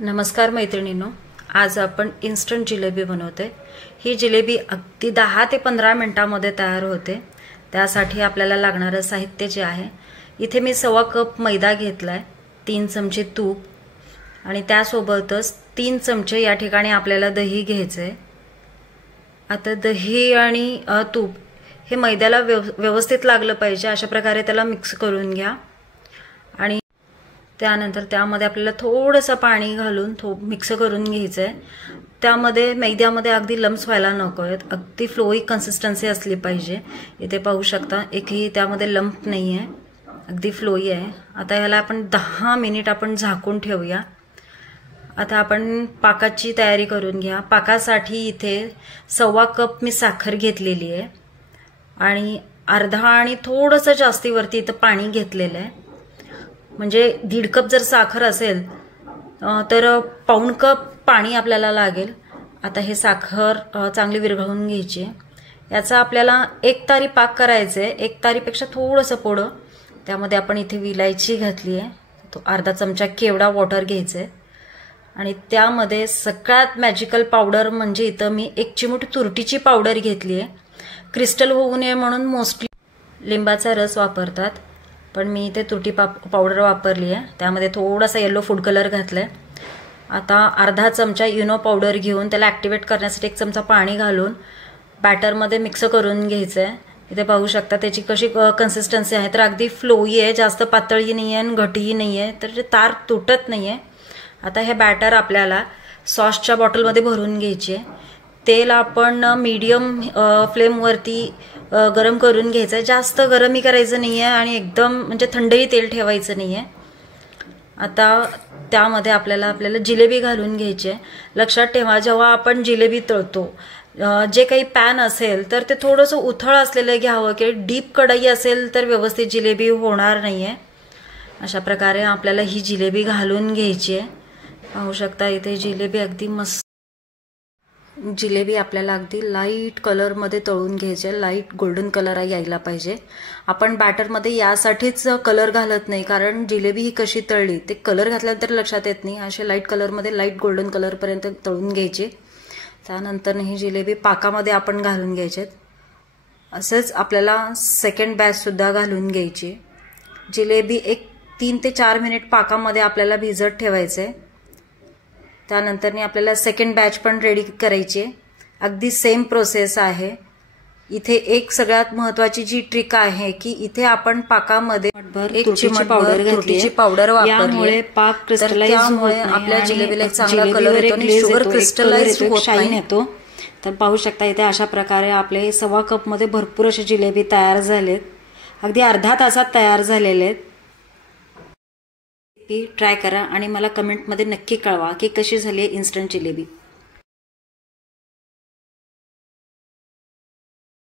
नमस्कार मैत्रिणींनो, आज आपण इन्स्टंट जिलेबी बनवते। ही जिलेबी अगदी 10 ते 15 मिनिटांमध्ये तयार होते। त्यासाठी आपल्याला लागणारे साहित्य जे आहे, इथे मी 1.25 कप मैदा घेतलाय, 3 चमचे तूप आणि त्यासोबतच 3 चमचे या ठिकाणी आपल्याला दही घ्यायचे। आता दही आणि तूप हे मैद्याला व्यवस्थित लागलं पाहिजे, अशा प्रकारे त्याला मिक्स करून घ्या। आणि त्यानंतर त्यामध्ये आपल्याला थोडंसं पाणी घालून मिक्स करून घ्यायचंय। त्यामध्ये मैद्यामध्ये अगदी लम्स व्हायला नको आहेत, अगदी फ्लोई कन्सिस्टन्सी असली पाहिजे। इथे पाहू शकता, एकही त्यामध्ये लम्प नाही आहे, अगदी फ्लोई आहे। आता ह्याला आपण 10 मिनिट आपण झाकून ठेवूया। आता आपण पाकाची तयारी करून घ्या। पाकासाठी इथे 1.25 कप मी साखर घेतलेली आहे आणि अर्धा आणि थोडंसं जास्तीवरती इथं पाणी घेतलेलं आहे। म्हणजे 1.5 कप जर साखर असेल तर 1.25 कप पाणी आपल्याला लागेल। आता हे साखर चांगली विरघळून घ्यायची आहे। याचा आपल्याला 1 तारी पाक करायचा आहे, 1 तारीपेक्षा थोडंसं पुढं। त्यामध्ये आपण इथे विलायची घातली आहे, तो अर्धा चमचा केवडा वॉटर घ्यायचं आहे आणि त्यामध्ये सगळ्यात मॅजिकल पावडर म्हणजे इथं मी 1 चिमूट तुरटीची पावडर घेतली आहे। क्रिस्टल होऊ नये म्हणून मोस्टली लिंबाचा रस वापरतात, पण मी इथे तुरटी पावडर वापरली आहे। त्यामध्ये थोडासा येलो फूड कलर घातलाय। आता अर्धा चमचा इनो पावडर घेऊन त्याला ॲक्टिवेट करण्यासाठी 1 चमचा पाणी घालून बॅटरमध्ये मिक्स करून घ्यायचं आहे। इथे पाहू शकता त्याची कशी कन्सिस्टन्सी आहे, तर अगदी फ्लोई आहे, जास्त पातळही नाही आहे आणि घटही नाही आहे, तर तार तुटत नाही आहे। आता हे बॅटर आपल्याला सॉसच्या बॉटलमध्ये भरून घ्यायचे। तेल आपण मीडियम फ्लेमवरती गरम करून घ्यायचं आहे, जास्त गरमही करायचं नाही आहे आणि एकदम म्हणजे थंडही तेल ठेवायचं नाही आहे। आता त्यामध्ये आपल्याला जिलेबी घालून घ्यायची आहे। लक्षात ठेवा, जेव्हा आपण जिलेबी तळतो, जे काही पॅन असेल तर ते थोडंसं उथळ असलेलं घ्यावं, की डीप कढई असेल तर व्यवस्थित जिलेबी होणार नाही आहे। अशा प्रकारे आपल्याला ही जिलेबी घालून घ्यायची आहे। पाहू शकता इथे जिलेबी अगदी मस्त, जिलेबी आपल्याला अगदी लाईट कलरमध्ये तळून घ्यायची आहे, लाईट गोल्डन कलर यायला पाहिजे। आपण बॅटरमध्ये यासाठीच कलर घालत नाही, कारण जिलेबी ही कशी तळली ते कलर घातल्यानंतर लक्षात येत नाही। असे लाईट कलरमध्ये लाईट गोल्डन कलरपर्यंत तळून घ्यायचे। त्यानंतर ही जिलेबी पाकामध्ये आपण घालून घ्यायचे। असंच आपल्याला सेकंड बॅच सुद्धा घालून घ्यायची। जिलेबी 3 ते 4 मिनिट पाकामध्ये आपल्याला भिजत ठेवायचे। त्यानंतर आपल्याला सेकंड बॅच पण रेडी करायची आहे। अगदी सेम प्रोसेस आहे। इथे एक सगळ्यात महत्त्वाची जी ट्रिक आहे की इथे आपण पाकामध्ये 1 चिमूट तुरटीची पावडर वापरली, यामुळे पाक क्रिस्टलाइज होते, आपल्या जिलेबीला एक चांगला कलर येतो आणि शुगर क्रिस्टलाइज होत नाही। तर पाहू शकता इथे अशा प्रकारे आपले 1.25 कप मध्ये भरपूर अशी जिलेबी तयार झालेत, अगदी अर्धा तासात तयार झालेले आहेत। ट्राय करा आणि मला कमेंटमध्ये नक्की कळवा की कशी झाली इन्स्टंट जिलेबी।